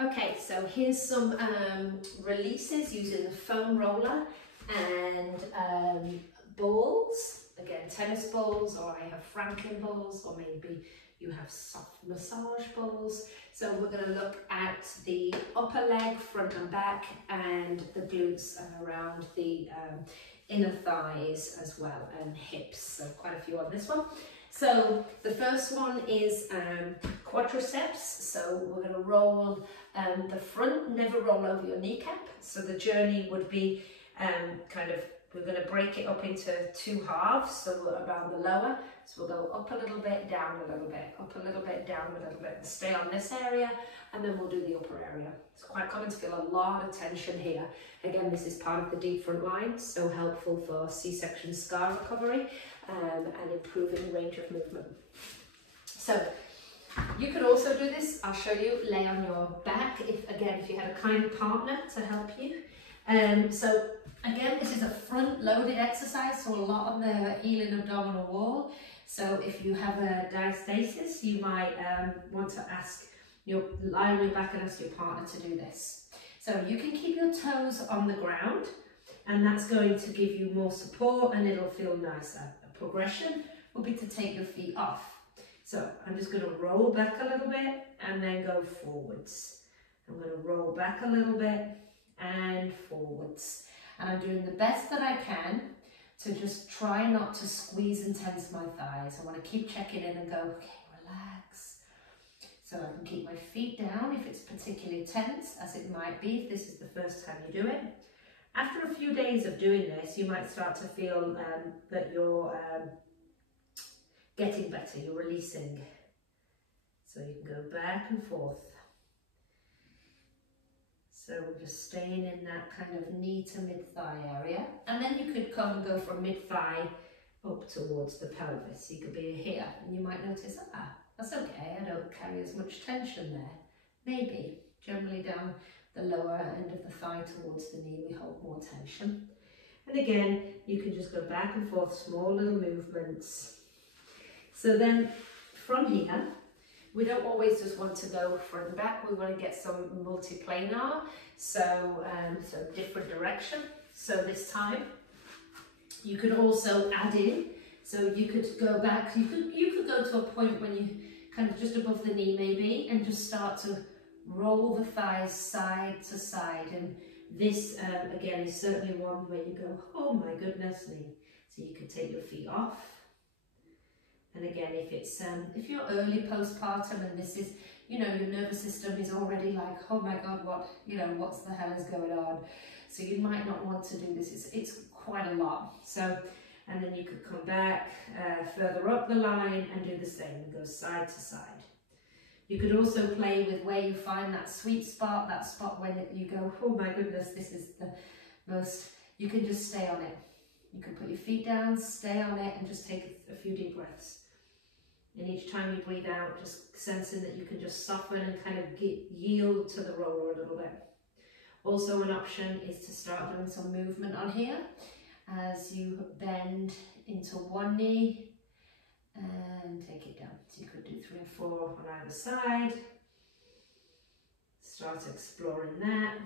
Okay, so here's some releases using the foam roller and balls. Again, tennis balls, or I have Franklin balls, or maybe you have soft massage balls. So we're going to look at the upper leg, front and back, and the glutes and around the inner thighs as well, and hips. So quite a few on this one. So the first one is quadriceps. So we're going to roll the front, never roll over your kneecap. So the journey would be we're going to break it up into two halves. So around the lower, so we'll go up a little bit, down a little bit, up a little bit, down a little bit, and stay on this area, and then we'll do the upper area. It's quite common to feel a lot of tension here. Again, this is part of the deep front line, so helpful for C-section scar recovery and improving range of movement. So you could also do this. I'll show you. Lay on your back if you had a kind partner to help you. So again, this is a front loaded exercise, so a lot on the heel and abdominal wall. So if you have a diastasis, you might want to lie on your back and ask your partner to do this. So you can keep your toes on the ground, and that's going to give you more support and it'll feel nicer. A progression will be to take your feet off. So I'm just going to roll back a little bit and then go forwards. I'm going to roll back a little bit and forwards. And I'm doing the best that I can to just try not to squeeze and tense my thighs. I want to keep checking in and go, okay, relax. So I can keep my feet down if it's particularly tense, as it might be if this is the first time you do it. After a few days of doing this, you might start to feel that you're getting better, you're releasing. So you can go back and forth. So we're just staying in that kind of knee to mid-thigh area. And then you could come and go from mid-thigh up towards the pelvis. You could be here and you might notice, that's okay, I don't carry as much tension there. Maybe. Generally down the lower end of the thigh towards the knee, we hold more tension. And again, you can just go back and forth, small little movements. So then from here, we don't always just want to go front and back, we want to get some multiplanar, so different direction. So this time, you could also add in, so you could go back, you could go to a point when you kind of just above the knee maybe, and just start to roll the thighs side to side. And this again is certainly one where you go, oh my goodness me. So you could take your feet off. And again, if you're early postpartum and this is, your nervous system is already like, oh my God, what's the hell is going on? So you might not want to do this. It's quite a lot. So, and then you could come back further up the line and do the same and go side to side. You could also play with where you find that sweet spot, that spot when you go, oh my goodness, this is the most, you can just stay on it. You can put your feet down, stay on it, and just take a few deep breaths. And each time you breathe out, just sensing that you can just soften and kind of yield to the roller a little bit. Also an option is to start doing some movement on here as you bend into one knee and take it down. So you could do 3 or 4 on either side. Start exploring that.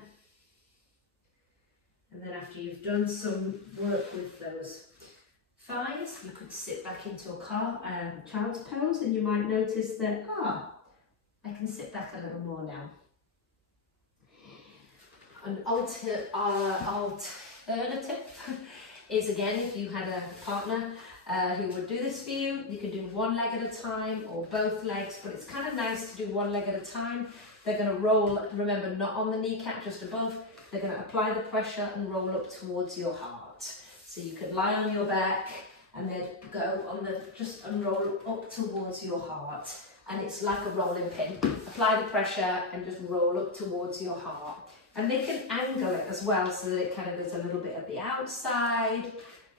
And then after you've done some work with those thighs, you could sit back into a child's pose, and you might notice that, I can sit back a little more now. An alternative is, again, if you had a partner who would do this for you, you could do one leg at a time or both legs, but it's kind of nice to do one leg at a time. They're going to roll, remember, not on the kneecap, just above. They're going to apply the pressure and roll up towards your heart. So you could lie on your back and then go on just unroll up towards your heart. And it's like a rolling pin. Apply the pressure and just roll up towards your heart. And they can angle it as well, so that it kind of does a little bit of the outside,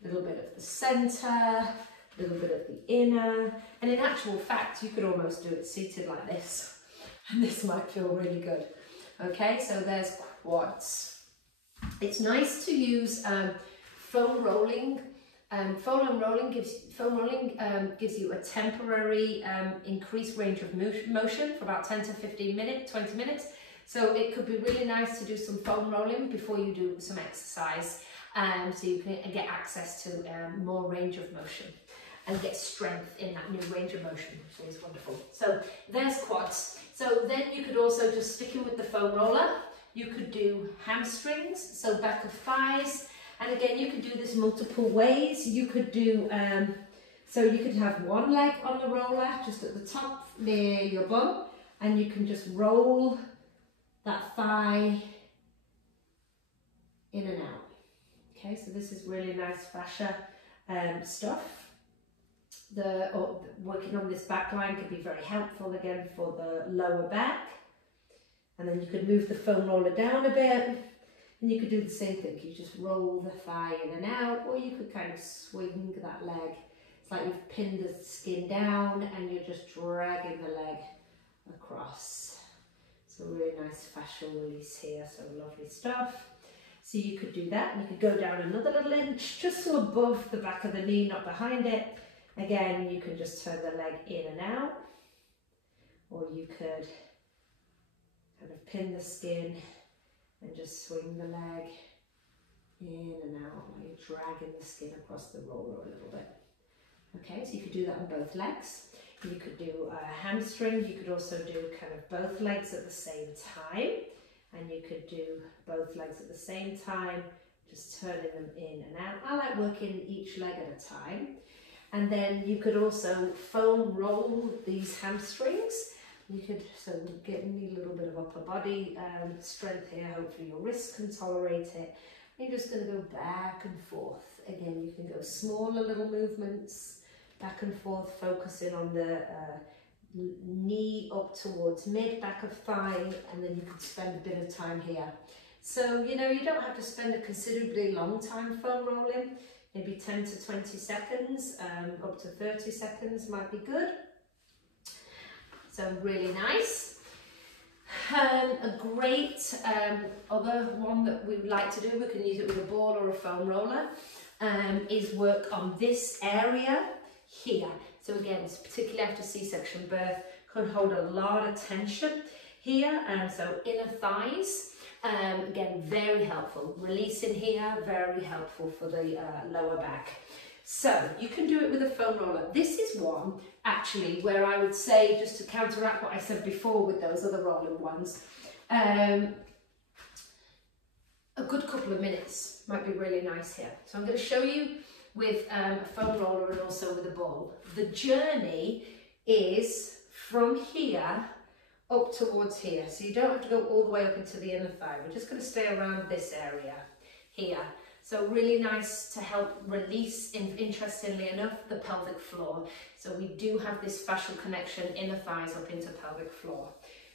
a little bit of the center, a little bit of the inner. And in actual fact, you could almost do it seated like this. And this might feel really good. Okay, so there's quads. It's nice to use foam rolling. Foam rolling gives you a temporary increased range of motion for about 10 to 15 minutes, 20 minutes. So it could be really nice to do some foam rolling before you do some exercise, so you can get access to more range of motion and get strength in that new range of motion, which is wonderful. So there's quads. So then you could also, just sticking with the foam roller, you could do hamstrings, so back of thighs. And again, you could do this multiple ways. You could do, so you could have one leg on the roller, just at the top near your bum, and you can just roll that thigh in and out. Okay, so this is really nice fascia stuff. Working on this back line can be very helpful again for the lower back. And then you could move the foam roller down a bit, and you could do the same thing. You just roll the thigh in and out, or you could kind of swing that leg. It's like you've pinned the skin down and you're just dragging the leg across. So really nice fascial release here, so lovely stuff. So you could do that, and you could go down another little inch, just so above the back of the knee, not behind it. Again, you can just turn the leg in and out, or you could kind of pin the skin and just swing the leg in and out while you're dragging the skin across the roller a little bit. Okay, so you could do that on both legs. You could do a hamstring. You could also do kind of both legs at the same time, and you could do both legs at the same time, just turning them in and out. I like working each leg at a time. And then you could also foam roll these hamstrings. You could, so need a little bit of upper body strength here. Hopefully your wrists can tolerate it. You're just going to go back and forth. Again, you can go smaller little movements, back and forth, focusing on the knee up towards mid, back of thigh, and then you could spend a bit of time here. So, you know, you don't have to spend a considerably long time foam rolling. Maybe 10 to 20 seconds, up to 30 seconds might be good. So really nice. A great other one that we like to do, we can use it with a ball or a foam roller, is work on this area here. So again, it's particularly after C-section birth, could hold a lot of tension here, so inner thighs. Again, very helpful. Releasing here, very helpful for the lower back. So you can do it with a foam roller. This is one actually where I would say, just to counteract what I said before with those other rolling ones, a good couple of minutes might be really nice here. So I'm going to show you with a foam roller and also with a ball. The journey is from here up towards here, so you don't have to go all the way up into the inner thigh. We're just going to stay around this area here. So really nice to help release, interestingly enough, the pelvic floor. So we do have this fascial connection, inner thighs up into pelvic floor.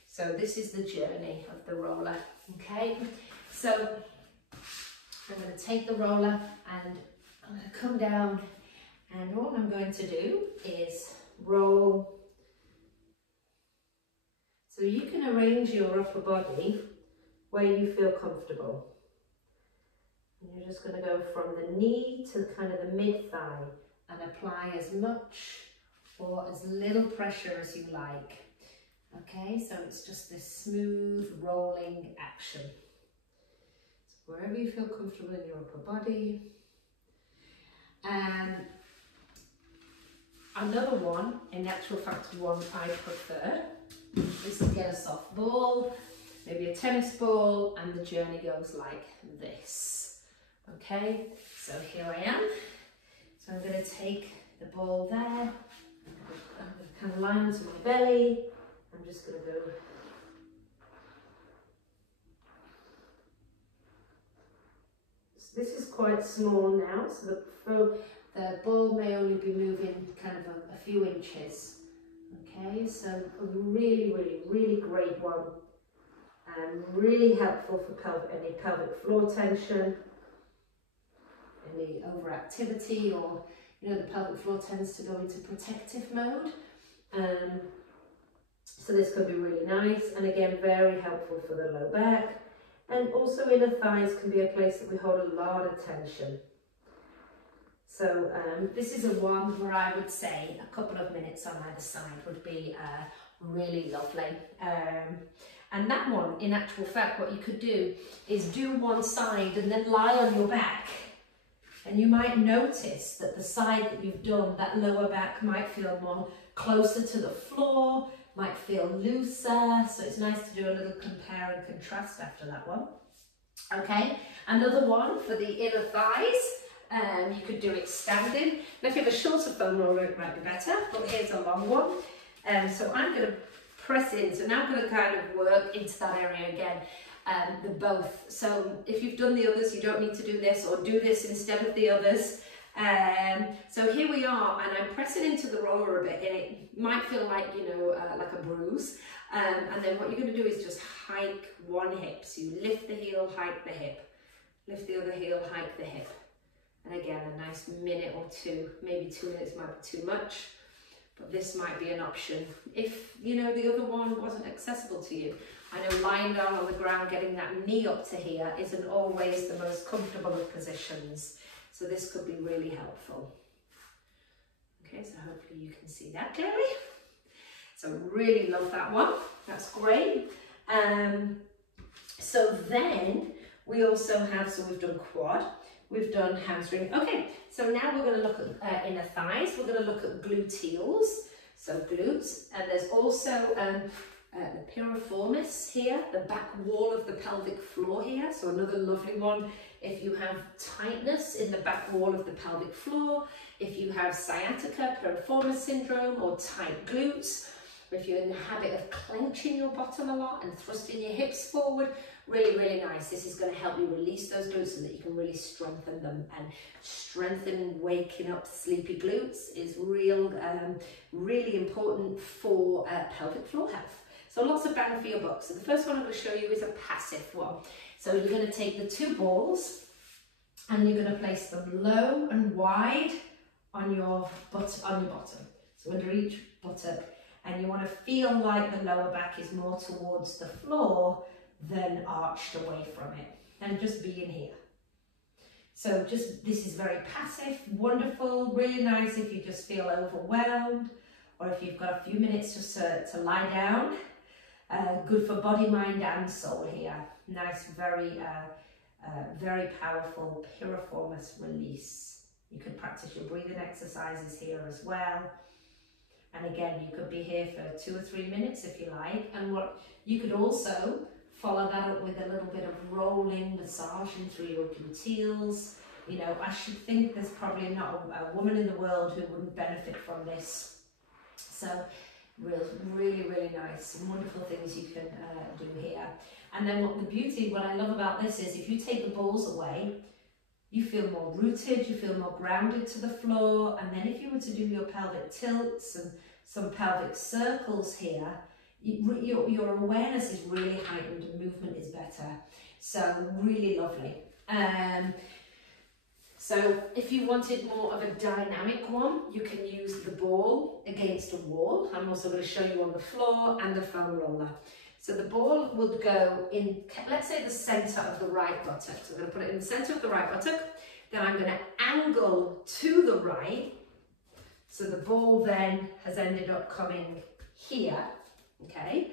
So this is the journey of the roller, okay? So I'm going to take the roller and I'm going to come down, and all I'm going to do is roll. So you can arrange your upper body where you feel comfortable. And you're just going to go from the knee to kind of the mid-thigh and apply as much or as little pressure as you like. Okay, so it's just this smooth rolling action. So wherever you feel comfortable in your upper body. And another one, in actual fact one I prefer, is to get a soft ball, maybe a tennis ball, and the journey goes like this. Okay, so here I am. So I'm going to take the ball there, I'm going to kind of line onto my belly. I'm just going to go this is quite small now, so the ball may only be moving kind of a few inches. Okay, so a really great one, and really helpful for any pelvic floor tension, any overactivity, or you know, the pelvic floor tends to go into protective mode. So this could be really nice, and again very helpful for the low back. And also inner thighs can be a place that we hold a lot of tension. So this is a one where I would say a couple of minutes on either side would be really lovely. And that one, in actual fact, what you could do is do one side and then lie on your back. And you might notice that the side that you've done, that lower back might feel more closer to the floor, might feel looser. So it's nice to do a little compare and contrast after that one. Okay, another one for the inner thighs. You could do it standing. Now if you have a shorter foam roller, it might be better, but here's a long one. So I'm going to press in. So now I'm going to kind of work into that area again. The both. So if you've done the others, you don't need to do this, or do this instead of the others. So here we are, and I'm pressing into the roller a bit, and it might feel like, you know, like a bruise. And then what you're going to do is just hike one hip. So you lift the heel, hike the hip. Lift the other heel, hike the hip. And again, a nice minute or two, maybe 2 minutes might be too much, but this might be an option if, you know, the other one wasn't accessible to you. I know lying down on the ground, getting that knee up to here isn't always the most comfortable of positions. So this could be really helpful. Okay, so hopefully you can see that clearly. So really love that one. That's great. So then we also have, so we've done quad, we've done hamstring. Okay, so now we're going to look at inner thighs. We're going to look at gluteals, so glutes, and there's also the piriformis here, the back wall of the pelvic floor here. So another lovely one if you have tightness in the back wall of the pelvic floor, if you have sciatica, piriformis syndrome, or tight glutes, or if you're in the habit of clenching your bottom a lot and thrusting your hips forward. Really, really nice. This is going to help you release those glutes so that you can really strengthen them, and strengthen waking up sleepy glutes is really important for pelvic floor health. So lots of bang for your buck. So the first one I'm going to show you is a passive one. So you're going to take the two balls and you're going to place them low and wide on your bottom. So under each buttock, and you want to feel like the lower back is more towards the floor than arched away from it, and just be in here. So just, this is very passive, wonderful, really nice if you just feel overwhelmed, or if you've got a few minutes just to lie down. Good for body, mind and soul here. Nice, very powerful piriformis release. You could practice your breathing exercises here as well. And again, you could be here for 2 or 3 minutes if you like. And what you could also follow that up with a little bit of rolling, massaging through your gluteals. You know, I should think there's probably not a woman in the world who wouldn't benefit from this. So really, really nice and wonderful things you can do here. And then what I love about this is if you take the balls away, you feel more rooted, you feel more grounded to the floor. And then if you were to do your pelvic tilts and some pelvic circles here, your awareness is really heightened and movement is better. So really lovely. So if you wanted more of a dynamic one, you can use the ball against a wall. I'm also going to show you on the floor and the foam roller. So the ball would go in, let's say the center of the right buttock. So I'm going to put it in the center of the right buttock. Then I'm going to angle to the right. So the ball then has ended up coming here. Okay.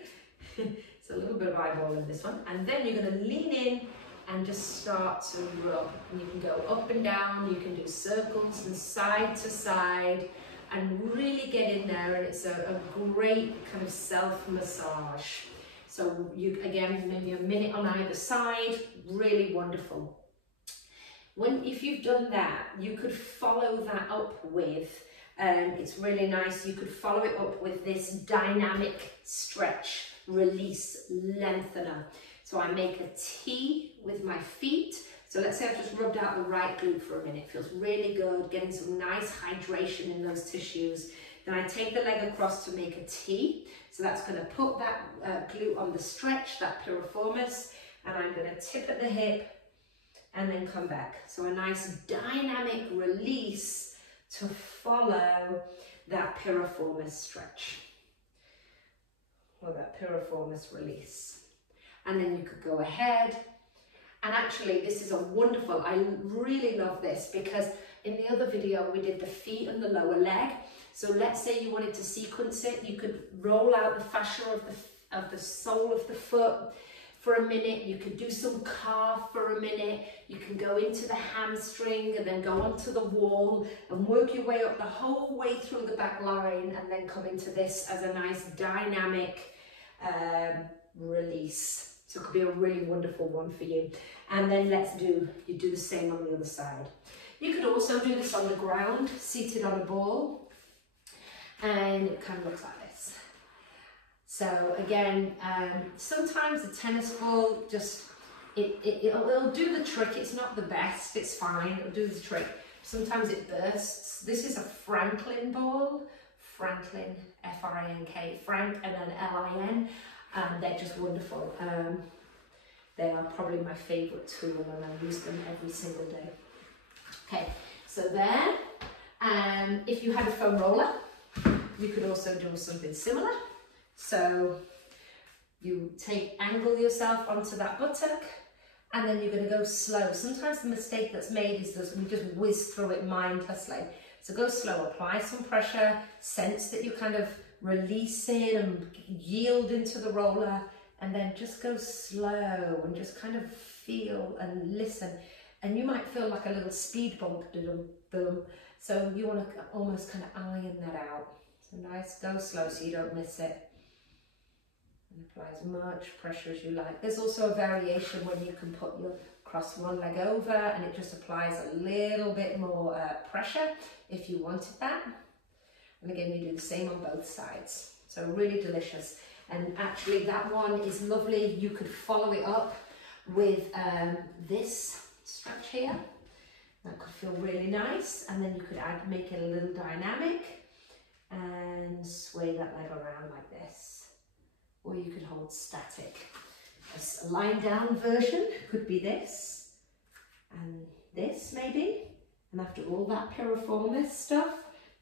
It's a little bit of eyeball in this one. And then you're going to lean in and just start to rub. And you can go up and down, you can do circles and side to side and really get in there, and it's a great kind of self-massage. So you, again, maybe a minute on either side, really wonderful. If you've done that, you could follow that up with, it's really nice, you could follow it up with this dynamic stretch, release, lengthener. So I make a T with my feet. So let's say I've just rubbed out the right glute for a minute. It feels really good, getting some nice hydration in those tissues. Then I take the leg across to make a T. So that's going to put that glute on the stretch, that piriformis, and I'm going to tip at the hip and then come back. So a nice dynamic release to follow that piriformis stretch, or that piriformis release. And then you could go ahead, and actually this is a wonderful, I really love this because in the other video we did the feet and the lower leg. So let's say you wanted to sequence it, you could roll out the fascia of of the sole of the foot for a minute. You can do some calf for a minute. You can go into the hamstring and then go onto the wall and work your way up the whole way through the back line, and then come into this as a nice dynamic release. So it could be a really wonderful one for you. And then you do the same on the other side. You could also do this on the ground, seated on a ball, and it kind of looks like this. So again, sometimes the tennis ball just, it'll do the trick. It's not the best, it's fine, it'll do the trick. Sometimes it bursts. This is a Franklin ball, Franklin, F-R-I-N-K, Frank, and then L-I-N, and they're just wonderful. They are probably my favourite tool, and I use them every single day. Okay, so there, if you had a foam roller, you could also do something similar. So you angle yourself onto that buttock, and then you're going to go slow. Sometimes the mistake that's made is that we just whiz through it mindlessly. So go slow, apply some pressure, sense that you're kind of releasing and yield into the roller, and then just go slow and just kind of feel and listen. And you might feel like a little speed bump, boom. So you want to almost kind of iron that out. So nice, go slow so you don't miss it. And apply as much pressure as you like. There's also a variation when you can cross one leg over, and it just applies a little bit more pressure if you wanted that. And again, you do the same on both sides. So really delicious. And actually that one is lovely. You could follow it up with this stretch here. That could feel really nice. And then you could make it a little dynamic and sway that leg around like this. Or you could hold static. A lying down version could be this and this maybe. And after all that piriformis stuff,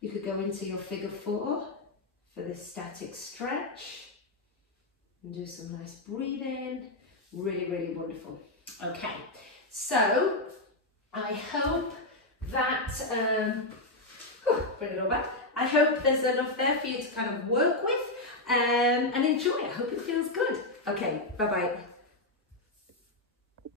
you could go into your figure 4 for this static stretch and do some nice breathing. Really, really wonderful. Okay, so I hope that, bring it all back. I hope there's enough there for you to kind of work with and enjoy. I hope it feels good. Okay, bye-bye.